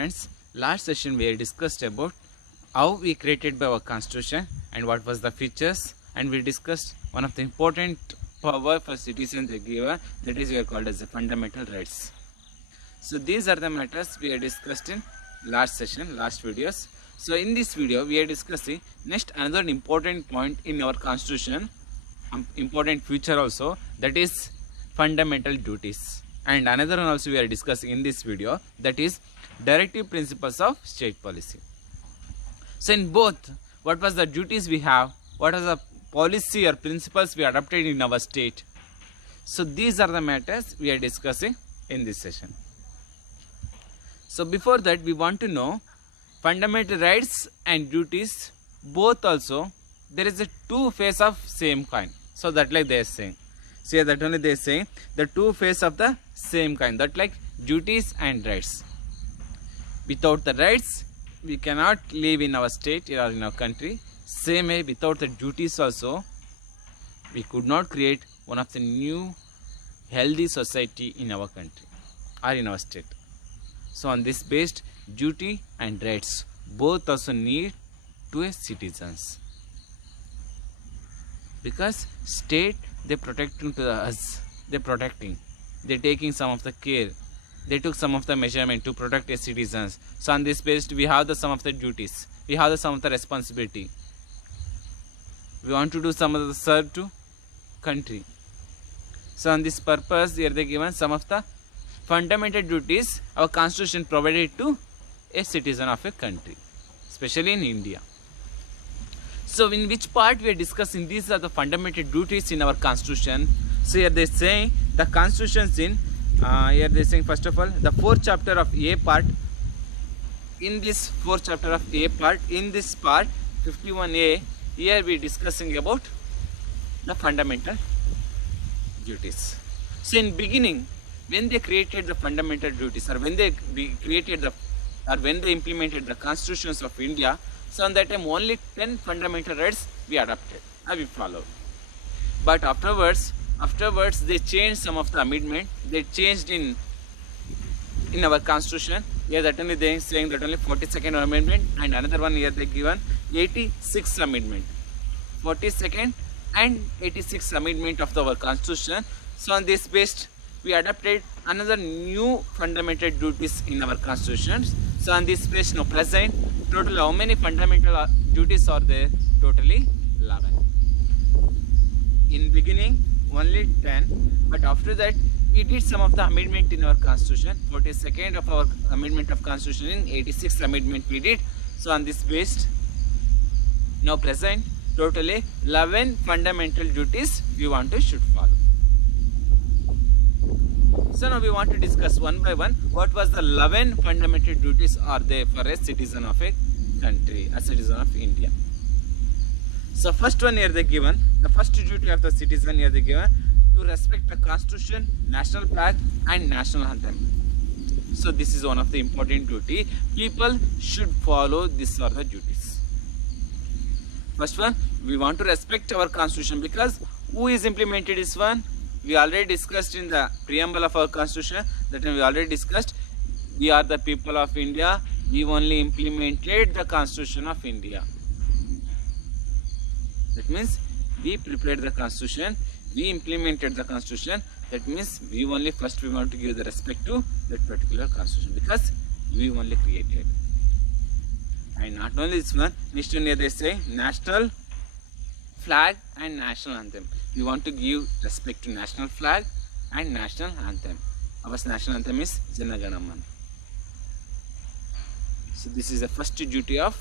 Friends, last session we discussed about how we created by our constitution and what was the features, and we discussed one of the important power for citizens they give, that is we are called as the fundamental rights. So these are the matters we have discussed in last session, last videos. So in this video we are discussing next another important point in our constitution, important feature also, that is fundamental duties. And another one also we are discussing in this video, that is directive principles of state policy. So in both, what was the duties we have, what are the policy or principles we adopted in our state. So these are the matters we are discussing in this session. So before that, we want to know fundamental rights and duties, both also there is a two face of same coin. So that like they are saying, see that only they are saying the two face of the same coin, that like duties and rights. Without the rights, we cannot live in our state or in our country. Same way, without the duties also, we could not create one of the new healthy society in our country or in our state. So on this based, duty and rights both also need to a citizens, because state they protecting to us, they're taking some of the care, they took some of the measurement to protect their citizens. So on this based, we have the some of the duties, we have the some of the responsibility, we want to do some of the serve to country. So on this purpose, here they given some of the fundamental duties our constitution provided to a citizen of a country, especially in India. So in which part we are discussing these are the fundamental duties in our constitution. So here they saying the constitutions in here they saying first of all the fourth chapter of A part. In this fourth chapter of A part, in this part 51A, here we are discussing about the fundamental duties. So in beginning, when they created the fundamental duties, or when they created the, or when they implemented the constitutions of India, so on that time only 10 fundamental rights we adopted and we followed. But afterwards they changed some of the amendment, they changed in our constitution. Here that only they are saying that only 42nd amendment, and another one here they given 86th amendment, 42nd and 86th amendment of our constitution. So on this based, we adopted another new fundamental duties in our constitution. So on this page now present, total how many fundamental duties are there? Totally 11. In beginning only 10, but after that we did some of the amendment in our constitution. 42nd of our amendment of constitution, in 86th amendment we did. So on this based, now present totally 11 fundamental duties we want to should follow. So now we want to discuss one by one what was the 11 fundamental duties are there for a citizen of a country, a citizen of India. So first one here they given, the first duty of the citizen here they given, to respect the constitution, national flag and national anthem. So this is one of the important duty. People should follow these are the duties. First one, we want to respect our constitution, because who is implemented this one? We already discussed in the preamble of our constitution, that we already discussed, we are the people of India, we only implemented the constitution of India. That means we prepared the constitution, we implemented the constitution, that means we only first we want to give the respect to that particular constitution, because we only created. And not only this one, next one here they say national flag and national anthem. We want to give respect to national flag and national anthem. Our national anthem is Jana Gana Mana. So this is the first duty of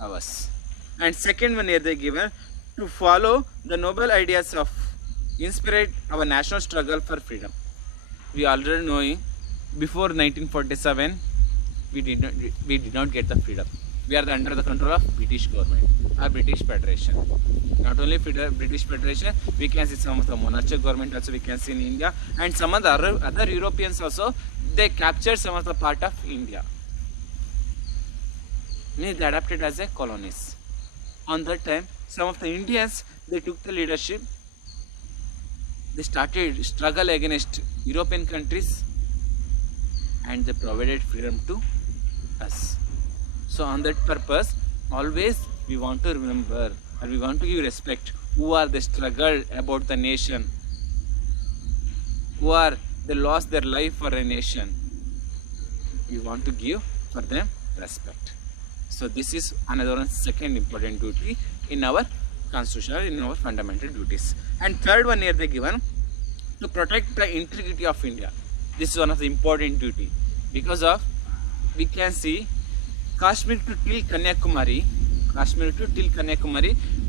ours. And second one here they given, to follow the noble ideas of inspired our national struggle for freedom. We already know before 1947 we did not get the freedom. We are under the control of British government or British Federation. Not only British Federation, we can see some of the monarchical government also we can see in India, and some of the other Europeans also, they captured some of the part of India. They adapted as a colonies. On that time, some of the Indians, they took the leadership, they started struggle against European countries, and they provided freedom to us. So on that purpose, always we want to remember and we want to give respect who are the struggle about the nation, who are they lost their life for a nation. We want to give for them respect. So this is another one, second important duty in our constitution, in our fundamental duties. And third one here they given, to protect the integrity of India. This is one of the important duty, because of we can see Kashmir to till Kanyakumari,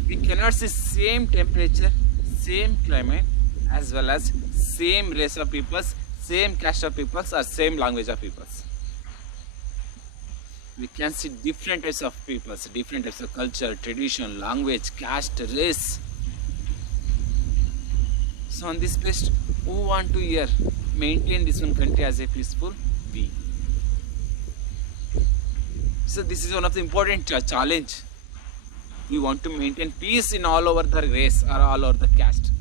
we cannot see same temperature, same climate, as well as same race of peoples, same caste of peoples, or same language of peoples. We can see different types of peoples, different types of culture, tradition, language, caste, race. So on this place, who want to here maintain this one country as a peaceful? We. So this is one of the important challenge. We want to maintain peace in all over the race or all over the caste.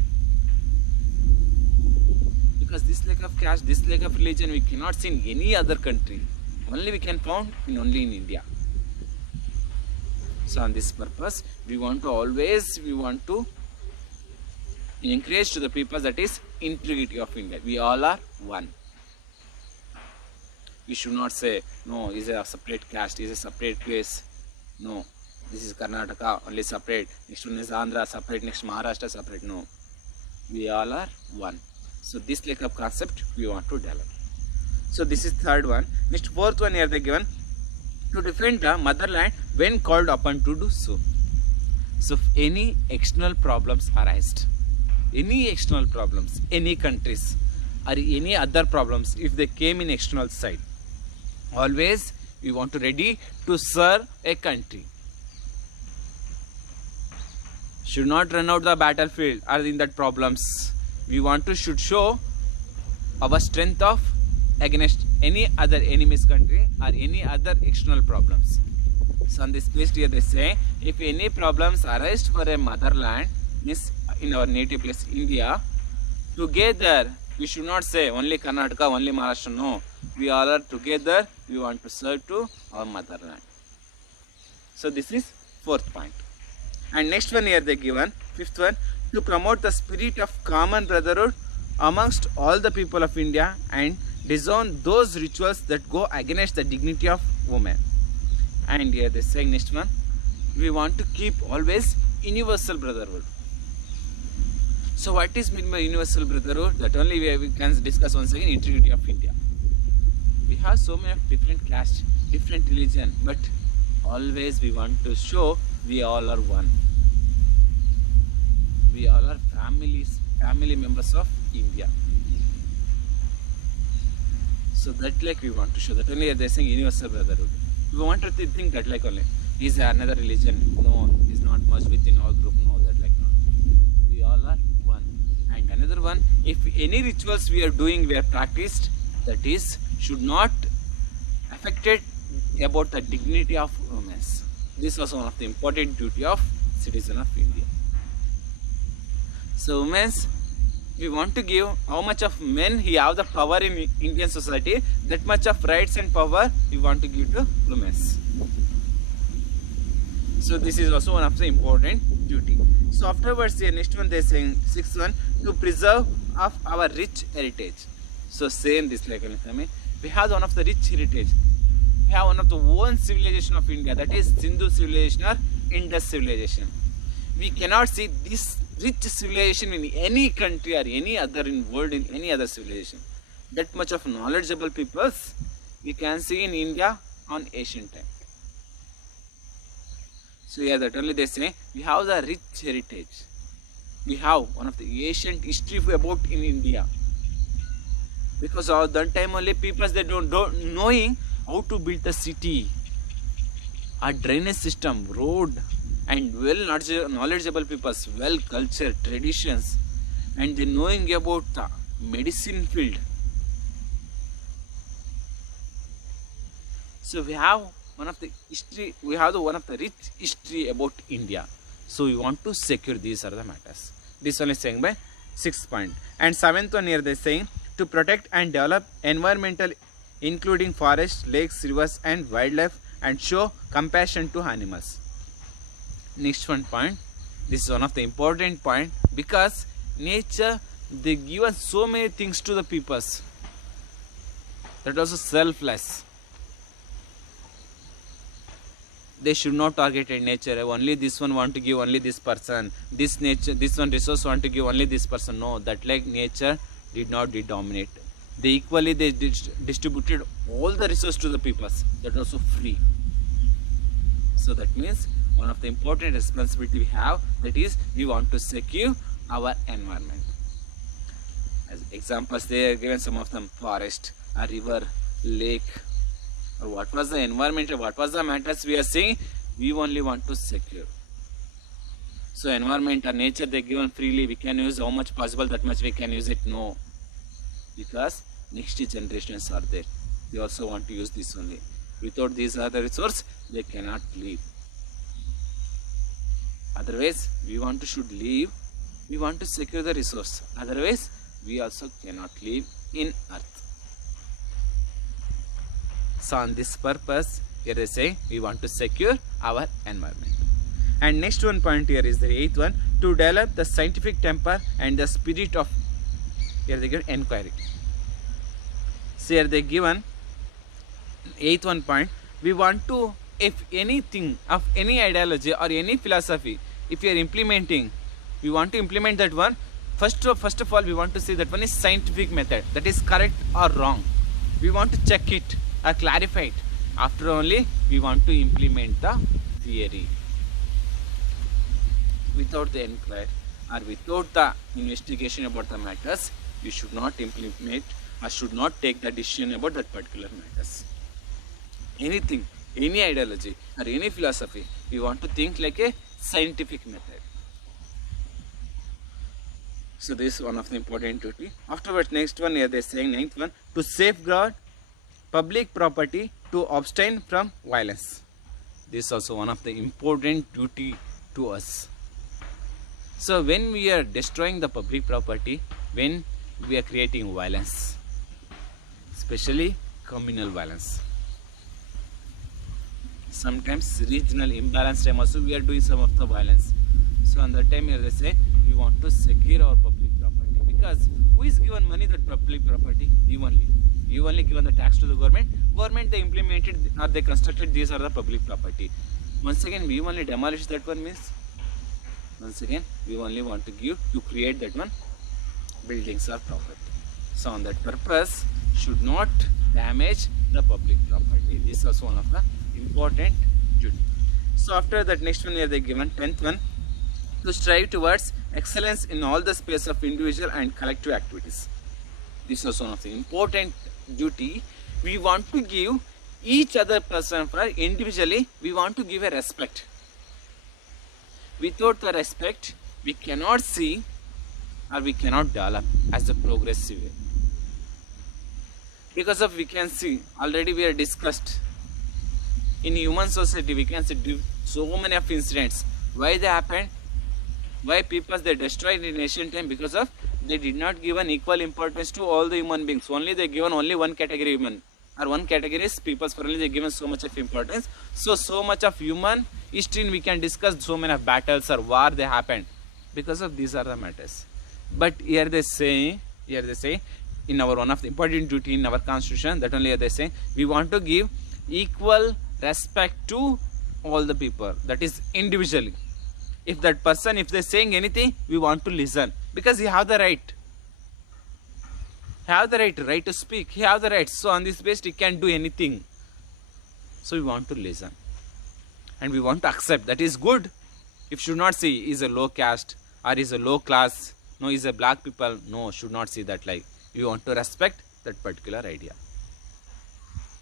Because this lack of caste, this lack of religion, we cannot see in any other country. Only we can found only in India. So on this purpose, we want to encourage to the people that is integrity of India. We all are one. We should not say, no, is a separate caste, is a separate place. No, this is Karnataka, only separate. Next one is Andhra, separate. Next Maharashtra, separate. No, we all are one. So this like of concept we want to develop. So this is third one. Next fourth one here they given, to defend the motherland when called upon to do so. So if any external problems arise, any external problems, any countries or any other problems, if they came in external side, always we want to ready to serve a country. Should not run out the battlefield or in that problems. We want to should show our strength of against any other enemy's country or any other external problems. So on this place here they say, if any problems arise for a motherland, means in our native place India, together we should not say only Karnataka, only Maharashtra. No, we all are together. We want to serve to our motherland. So this is fourth point. And next one here they given, fifth one, to promote the spirit of common brotherhood amongst all the people of India and disown those rituals that go against the dignity of women. And here they say next one, we want to keep always universal brotherhood. So what is meant by universal brotherhood? That only we can discuss once again, integrity of India. We have so many different castes, different religion, but always we want to show we all are one. We all are family members of India. So that like we want to show that only they are saying universal brotherhood. We want to think that like only is another religion. No, is not much within our group. No, that like not. We all are one. And another one, if any rituals we are doing, we are practiced, that is should not affected about the dignity of women. This was one of the important duty of citizen of India. So women, we want to give how much of men he have the power in Indian society, that much of rights and power we want to give to women. So this is also one of the important duty. So afterwards here next one they saying sixth one, to preserve of our rich heritage. So same this like we have one of the rich heritage. We have one of the one civilization of India, that is Sindhu civilization or Indus civilization. We cannot see this rich civilization in any country or any other in world, in any other civilization. That much of knowledgeable peoples we can see in India on ancient time. So here that only they say we have the rich heritage. We have one of the ancient history about in India. Because of that time only peoples they don't knowing how to build a city, a drainage system, road, and well knowledgeable peoples, well culture, traditions, and they knowing about the medicine field. So we have one of the history, we have one of the rich history about India. So we want to secure these are the matters. This one is saying by 6th point. And 7th one here they saying to protect and develop environmental including forests, lakes, rivers and wildlife, and show compassion to animals. Next one point, this is one of the important point, because nature, they give us so many things to the peoples, that also selfless. They should not target at nature, only this one want to give only this person, this nature, this one resource want to give only this person. No, that like nature did not dominate. They equally they distributed all the resources to the peoples, that also free. So that means one of the important responsibility we have, that is we want to secure our environment. As examples they are given, some of them forest, a river, lake, or what was the environment, what was the matters we are saying, we only want to secure. So environment or nature they given freely, we can use how much possible, that much we can use it. No, because next generations are there, they also want to use this only. Without these other resources, they cannot live. Otherwise, we want to should live, we want to secure the resource. Otherwise, we also cannot live in earth. So on this purpose, here they say we want to secure our environment. And next one point here is the 8th one, to develop the scientific temper and the spirit of, here they give inquiry. So here they given 8th one point, we want to, if anything of any ideology or any philosophy, if we are implementing, we want to implement that one, first of all we want to say that one is scientific method, that is correct or wrong. We want to check it or clarify it. After only we want to implement the theory. Without the inquiry or without the investigation about the matters, you should not implement or should not take the decision about that particular matters. Anything, any ideology or any philosophy, we want to think like a scientific method. So this is one of the important duty. Afterwards, next one here they are saying 9th one, to safeguard public property, to abstain from violence. This is also one of the important duty to us. So when we are destroying the public property, when we are creating violence, especially communal violence, sometimes regional imbalance time also we are doing some of the violence. So on that time here they say we want to secure our public property, because who is given money, that public property? You only given the tax to the government they implemented or they constructed, these are the public property. Once again we only demolish that one, means once again we only want to give to create that one buildings or property. So on that purpose should not damage the public property. This is also one of the important duty. So after that, next one here they given 10th one, to strive towards excellence in all the space of individual and collective activities. This is one of the important duty. We want to give each other person for individually, we want to give a respect. Without the respect, we cannot see or we cannot develop as a progressive way. Because of, we can see already we are discussed in human society, we can see so many of incidents. Why they happened? Why people they destroyed in ancient time? Because of they did not give an equal importance to all the human beings. Only they given only one category human, or one category is people. For only they given so much of importance. So much of human history we can discuss, so many of battles or war they happened because of these are the matters. But here they say in our one of the important duty in our constitution, that only they say we want to give equal respect to all the people, that is individually. If that person, if they're saying anything, we want to listen, because he have the right. He have the right to speak. He have the right. So on this basis, he can do anything. So we want to listen, and we want to accept that is good. If should not say is a low caste or is a low class, no, is a black people. No, should not see that like. We want to respect that particular idea.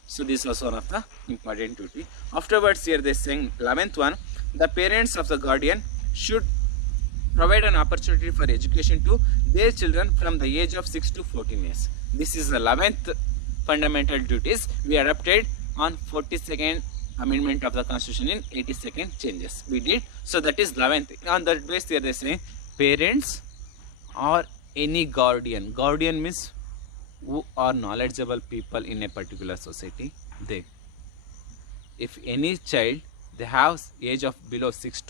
So this is also one of the important duty. Afterwards, here they saying 11th one, the parents of the guardian should provide an opportunity for education to their children from the age of 6 to 14 years. This is the 11th fundamental duties we adopted on 42nd amendment of the constitution in 82nd changes we did. So that is 11th. On that basis, here they say parents or any guardian. Guardian means who are knowledgeable people in a particular society, they, if any child, they have age of above 6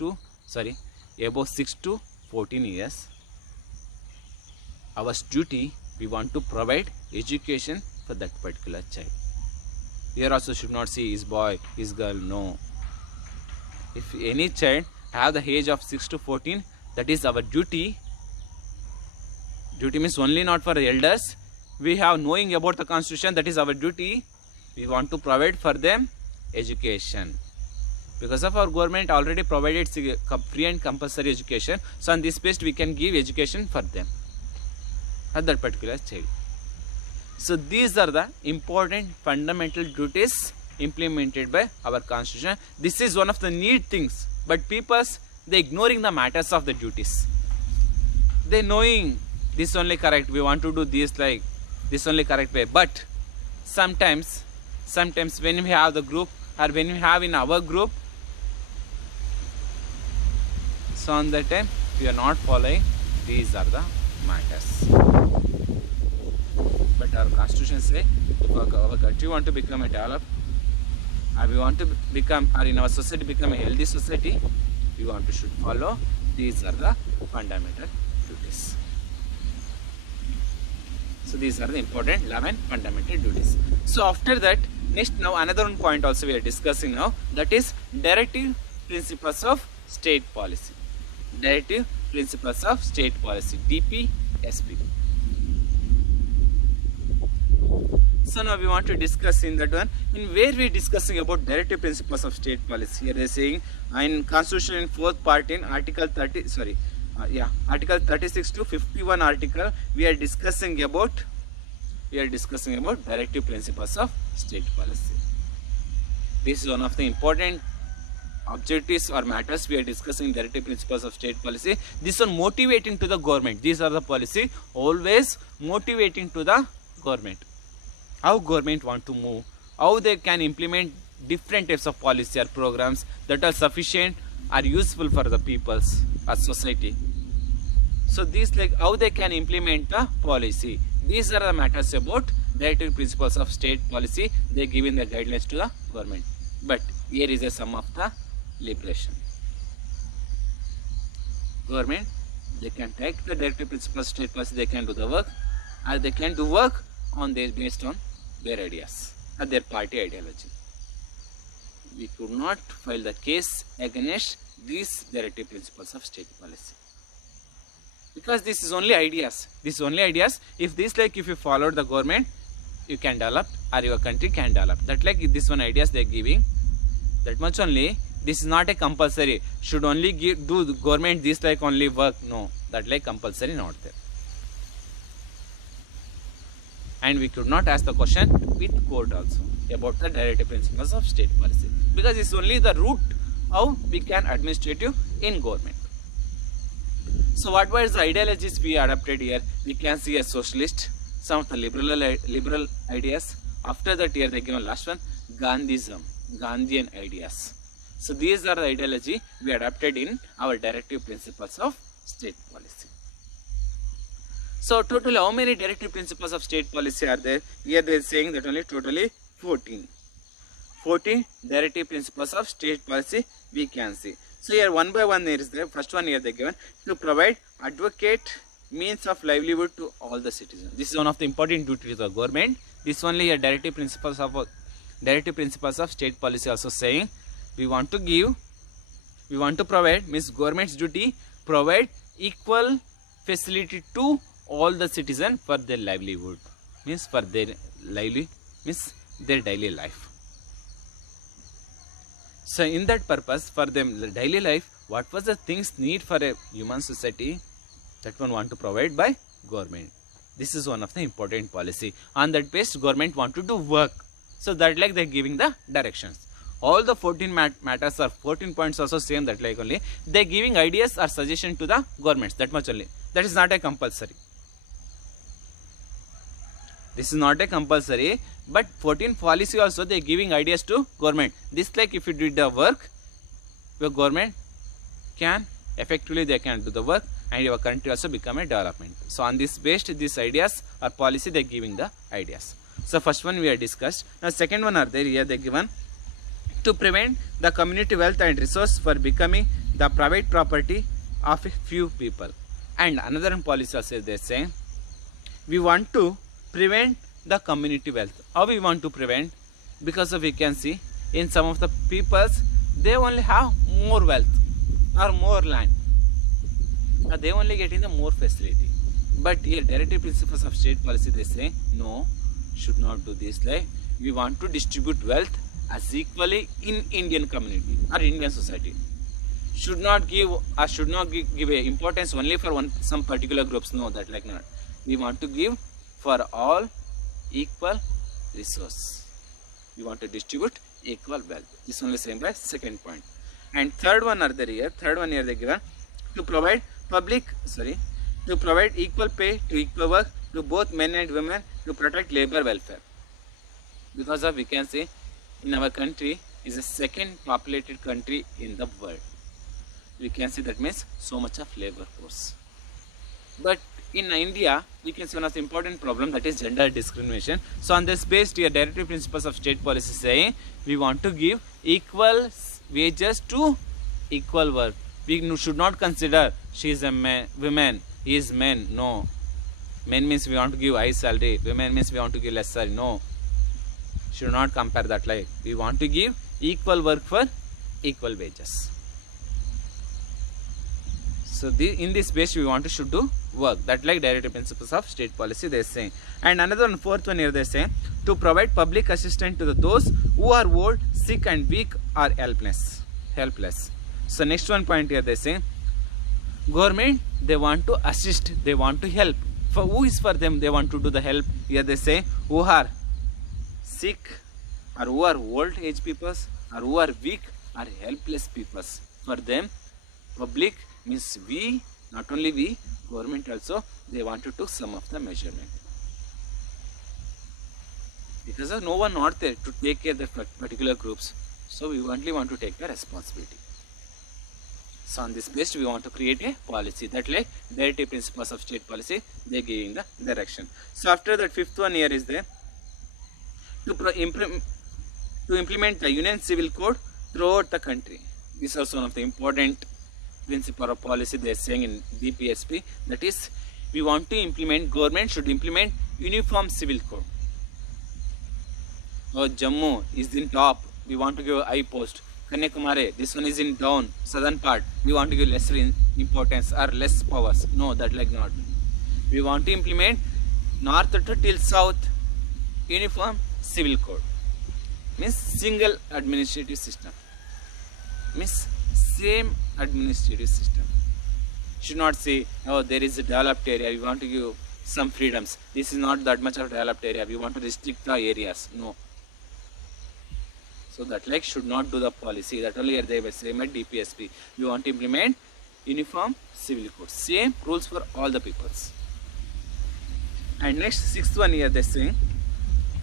to 14 years, our duty, we want to provide education for that particular child. Here also should not see is boy, is girl, no. If any child have the age of 6 to 14, that is our duty. Duty means only not for elders. We have knowing about the constitution, that is our duty. We want to provide for them education. Because of our government already provided free and compulsory education. So on this basis we can give education for them, at that particular child. So these are the important fundamental duties implemented by our constitution. This is one of the neat things, but people, they ignoring the matters of the duties. They knowing this only correct, we want to do this like this only correct way. But sometimes when we have the group, or when we have in our group, so on that time we are not following, these are the matters. But our constitution say, if our country want to become a developed, or we want to become, or in our society become a healthy society, we want to should follow, these are the fundamental duties. So these are the important 11 fundamental duties. So after that, next now another one point also we are discussing now, that is directive principles of state policy. Directive principles of state policy, DPSP. So now we want to discuss in that one, in where we are discussing about directive principles of state policy. Here they are saying in Constitution in 4th part in Article 36 to 51 article, we are discussing about directive principles of state policy. This is one of the important objectives or matters we are discussing, directive principles of state policy. This one motivating to the government. These are the policy always motivating to the government. How government want to move, how they can implement different types of policy or programs that are sufficient or useful for the peoples or society. So these like how they can implement the policy. These are the matters about directive principles of state policy. They giving the guidelines to the government. But here is a sum of the liberation. Government, they can take the directive principles of state policy, they can do the work, or they can do work on their based on their ideas or their party ideology. We could not file the case against these directive principles of state policy, because this is only ideas. This is only ideas. If this like if you follow the government, you can develop, or your country can develop. That like this one ideas they are giving, that much only. This is not a compulsory. Should only do the government this like only work. No, that like compulsory not there. And we could not ask the question with court also about the directive principles of state policy, because it's only the route how we can administrative in government. So what was the ideologies we adopted here? We can see a socialist, some of the liberal ideas. After that here they given last one, Gandhian ideas. So these are the ideology we adopted in our directive principles of state policy. So totally how many directive principles of state policy are there? Here they are saying that only totally 14 directive principles of state policy we can see. So here one by one there is the first one here they given, to provide adequate means of livelihood to all the citizens. This is one of the important duties of government. This only here directive principles of state policy also saying we want to provide, means government's duty, provide equal facility to all the citizens for their livelihood, means for their daily life. So in that purpose, for them the daily life, what was the things need for a human society, that one want to provide by government. This is one of the important policy. On that base government want to do work. So that like they are giving the directions. All the 14 matters or 14 points also same, that like only they are giving ideas or suggestion to the governments, that much only. That is not a compulsory. This is not a compulsory, but 14 policy also they are giving ideas to government. This like if you did the work, your government can effectively they can do the work, and your country also become a development. So on this based these ideas or policy they giving the ideas. So first one we have discussed. Now second one are there here they given to prevent the community wealth and resource for becoming the private property of a few people. And another policy also they say we want to prevent the community wealth. How we want to prevent? Because of we can see in some of the peoples they only have more wealth or more land. They only getting the more facility. But here directive principles of state policy they say no, should not do this. Like we want to distribute wealth as equally in Indian community or Indian society. Should not give a importance only for some particular groups. No, that like not. We want to give for all equal resource. We want to distribute equal wealth. This only same by second point. And third one are there here. Third one here they given to provide equal pay to equal work to both men and women to protect labor welfare. Because of we can say in our country is the second populated country in the world. We can say that means so much of labor force. But in India, we can see one of the important problem that is gender discrimination. So on this based here, directive principles of state policy saying we want to give equal wages to equal work. We should not consider she is a man, women, he is men. No. Men means we want to give high salary. Women means we want to give less salary. No. Should not compare that like. We want to give equal work for equal wages. So in this base we want to should do work. That like directive principles of state policy they are saying. And another one, fourth one here they say to provide public assistance to those who are old, sick and weak or helpless. So next one point here they say government they want to assist, they want to help. For who is for them they want to do the help. Here they say who are sick or who are old age people or who are weak or helpless people. For them public means we, not only we, government also they want to take some of the measurement. Because of no one not there to take care of the particular groups. So we only want to take the responsibility. So on this basis we want to create a policy that like directive principles of state policy they are giving the direction. So after that fifth one here is there to implement the Union Civil Code throughout the country. This is also one of the important principle of policy they are saying in DPSP, that is we want to implement, government should implement uniform civil code. Jammu is in top, we want to give high post. Kanyakumari, this one is in down, southern part, we want to give lesser importance or less powers. No, that like not. We want to implement north to till south uniform civil code. Means single administrative system. Means same administrative system. Should not say, oh, there is a developed area, we want to give some freedoms. This is not that much of a developed area, we want to restrict the areas. No. So that like should not do the policy. That only they were same at DPSP. We want to implement uniform civil code. Same rules for all the peoples. And next sixth one here they saying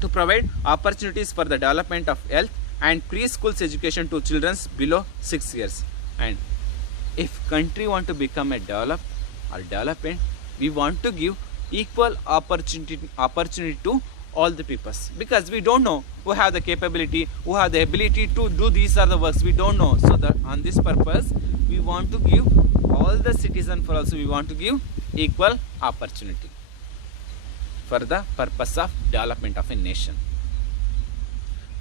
to provide opportunities for the development of health and preschool education to children below 6 years. And if country want to become a developed or development, we want to give equal opportunity to all the peoples, because we don't know who have the capability, who have the ability to do these are the works, we don't know. So that on this purpose we want to give all the citizens for also we want to give equal opportunity for the purpose of development of a nation.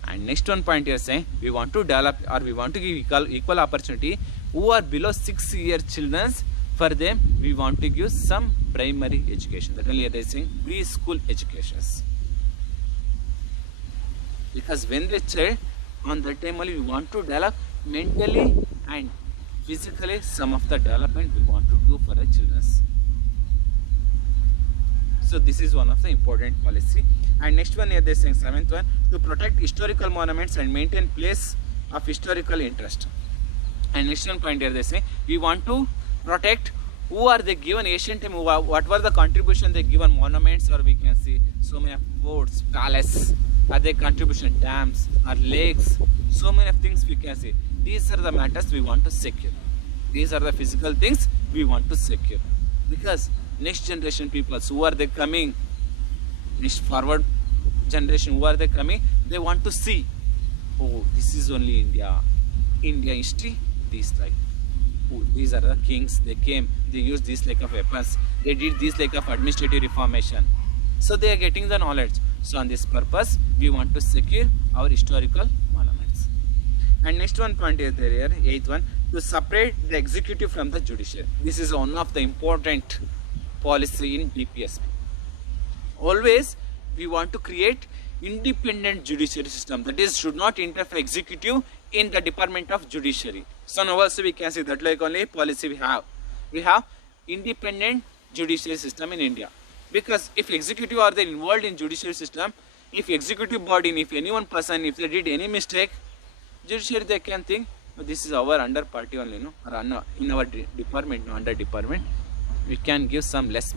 And next one point here saying we want to develop or we want to give equal opportunity who are below 6 year children. For them we want to give some primary education. That only they are saying preschool educations. Because when they child on that time only we want to develop mentally and physically some of the development we want to do for the children. So this is one of the important policy. And next one here they saying seventh one to protect historical monuments and maintain place of historical interest. And next one point here they say we want to protect who are they given ancient time, what were the contribution they given monuments, or we can see so many forts, palace, are they contribution dams or lakes, so many of things we can see. These are the matters we want to secure. These are the physical things we want to secure. Because next generation people who are they coming, next forward generation who are they coming, they want to see, oh, this is only India history, this like, oh, these are the kings, they came, they used this like of weapons, they did this like of administrative reformation. So they are getting the knowledge. So on this purpose, we want to secure our historical monuments. And next one point is there here, eighth one, to separate the executive from the judiciary. This is one of the important policy in DPSP. Always we want to create independent judiciary system, that is should not interfere executive in the department of judiciary. So now also we can see that like only policy we have independent judiciary system in India. Because if executive are there involved in judiciary system, if executive body, if any one person, if they did any mistake, judiciary they can think, oh, this is our under party only, no, or in our department, no, under department, we can give some less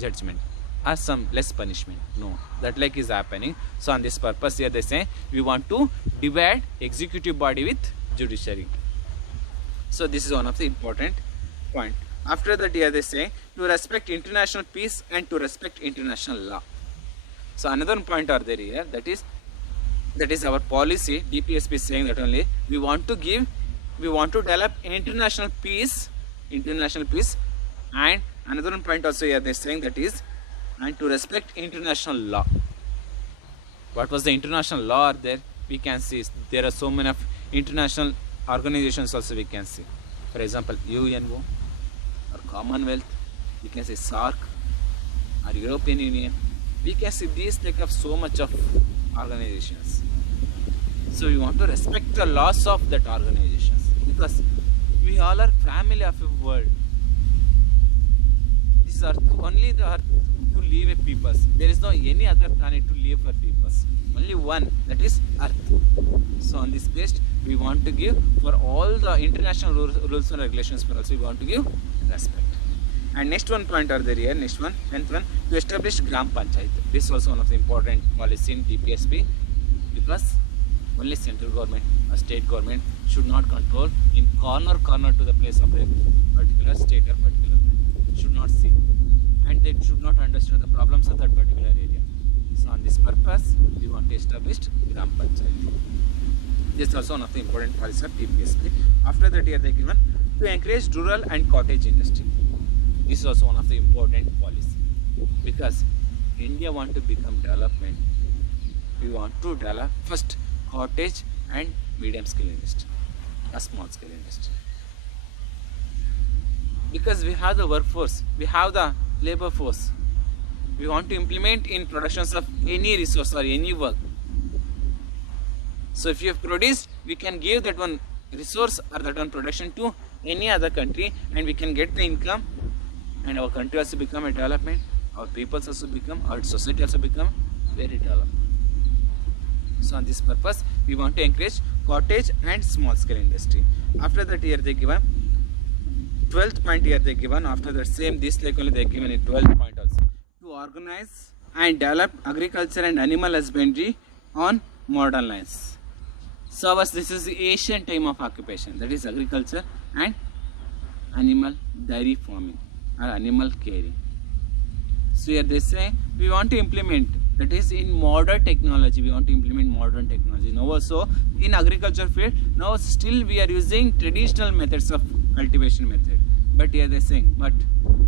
judgment or some less punishment. No, that like is happening. So on this purpose here they say we want to divide executive body with judiciary. So this is one of the important point. After that here they say to respect international peace and to respect international law. So another point are there here, that is our policy. DPSP is saying that only we want to develop international peace, and another point also here they are saying that is, and to respect international law. What was the international law are there? We can see there are so many of international organizations also we can see. For example, UNO or Commonwealth, we can say SAARC or European Union. We can see these like of so much of organizations. So we want to respect the laws of that organizations, because we all are family of a world. This is earth, only the earth to live a peoples. There is no any other planet to live for peoples. Only one, that is earth. So on this base we want to give for all the international rules and regulations, for also we want to give respect. And next one point are there here, next one, 10th one, to establish Gram Panchayat. This is also one of the important policy in DPSP, because only central government or state government should not control in corner to the place of a particular state or particular country. Should not see, and they should not understand the problems of that particular area. So on this purpose, we want to establish Gram Panchayat. This is also one of the important policies of DPSP. After that here they given to encourage rural and cottage industry. This is also one of the important policy, because India want to become development. We want to develop first cottage and medium scale industry, a small scale industry. Because we have the workforce, we have the labor force. We want to implement in productions of any resource or any work. So if you have produced, we can give that one resource or that one production to any other country, and we can get the income, and our country also become a development, our peoples also become, our society also become very developed. So on this purpose, we want to encourage cottage and small scale industry. After that here they given 12th point here they given, after that same this like only they given a 12th point also, to organize and develop agriculture and animal husbandry on modern lines. So as this is the ancient time of occupation, that is agriculture and animal dairy farming or animal caring. So here they say we want to implement, that is in modern technology, we want to implement modern technology. Now also in agriculture field, now still we are using traditional methods of cultivation method. But here they are saying, but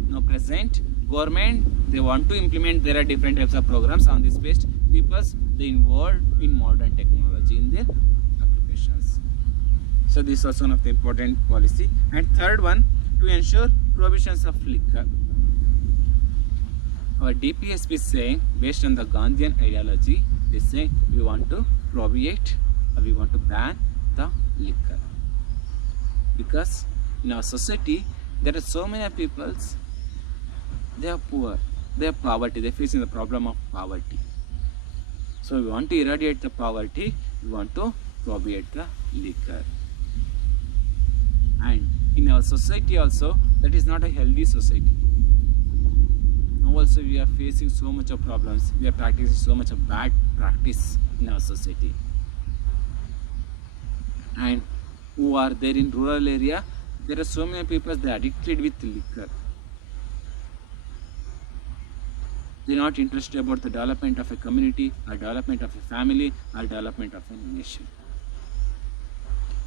now present government, they want to implement, there are different types of programs on this based, because they involved in modern technology in their occupations. So this is also one of the important policy. And third one, to ensure prohibitions of liquor. Our DPSP is saying, based on the Gandhian ideology, they say we want to prohibit or we want to ban the liquor. Because in our society, there are so many people, they are poor, they are poverty, they are facing the problem of poverty. So we want to eradicate the poverty, we want to prohibit the liquor. And in our society also, that is not a healthy society. Now also we are facing so much of problems, we are practicing so much of bad practice in our society. And who are there in rural area, there are so many people, they are addicted with liquor. They're not interested about the development of a community or development of a family or development of a nation.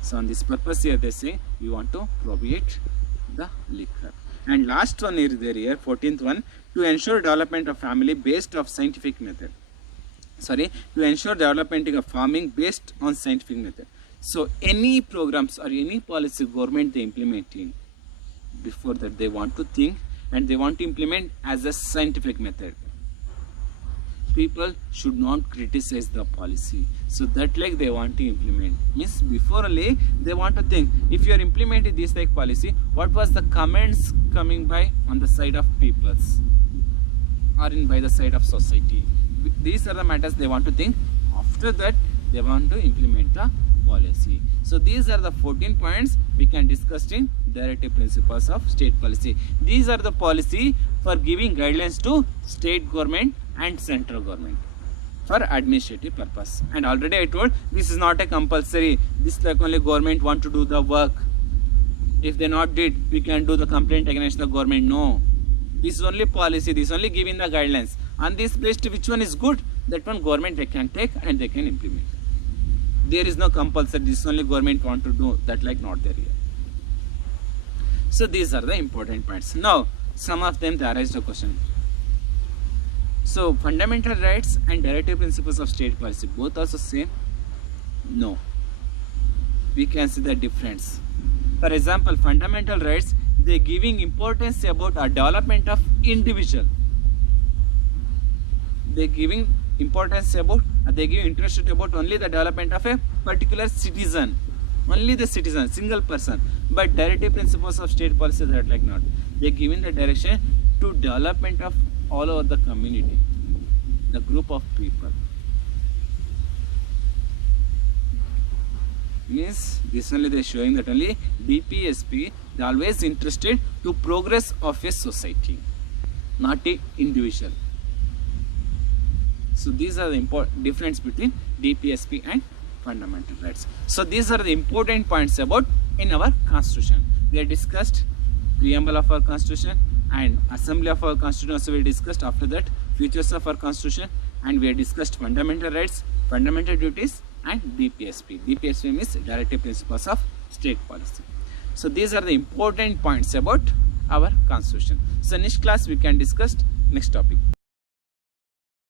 So on this purpose here they say we want to prohibit the liquor. And last one is there here, 14th one, to ensure development of family based of scientific method. To ensure development of farming based on scientific method. So any programs or any policy government they implementing, before that they want to think and they want to implement as a scientific method. People should not criticize the policy. So that like they want to implement. Means before only they want to think, if you are implementing this like policy, what was the comments coming by on the side of peoples or by the side of society. These are the matters they want to think. After that they want to implement the policy. So these are the 14 points we can discuss in directive principles of state policy. These are the policy for giving guidelines to state government and central government for administrative purpose. And already I told this is not a compulsory. This like only government want to do the work. If they not did, we can do the complaint against the government. No. This is only policy. This is only giving the guidelines. On this based which one is good, that one government they can take and they can implement. There is no compulsory. This only government want to do that like not there here. So these are the important points. Now some of them they arise the question. So fundamental rights and directive principles of state policy both also same? No. We can see the difference. For example, fundamental rights they giving importance about a development of individual. They giving importance about, they give interest about only the development of a particular citizen, only the citizen, single person. But directive principles of state policy that like not. They giving the direction to development of all over the community, the group of people. Means this only they showing that only DPSP they always interested to progress of a society, not a individual. So these are the important difference between DPSP and fundamental rights. So these are the important points about in our constitution. We have discussed preamble of our constitution and assembly of our constitution also we discussed. After that features of our constitution, and we have discussed fundamental rights, fundamental duties and DPSP. DPSP means directive principles of state policy. So these are the important points about our constitution. So next class we can discuss next topic.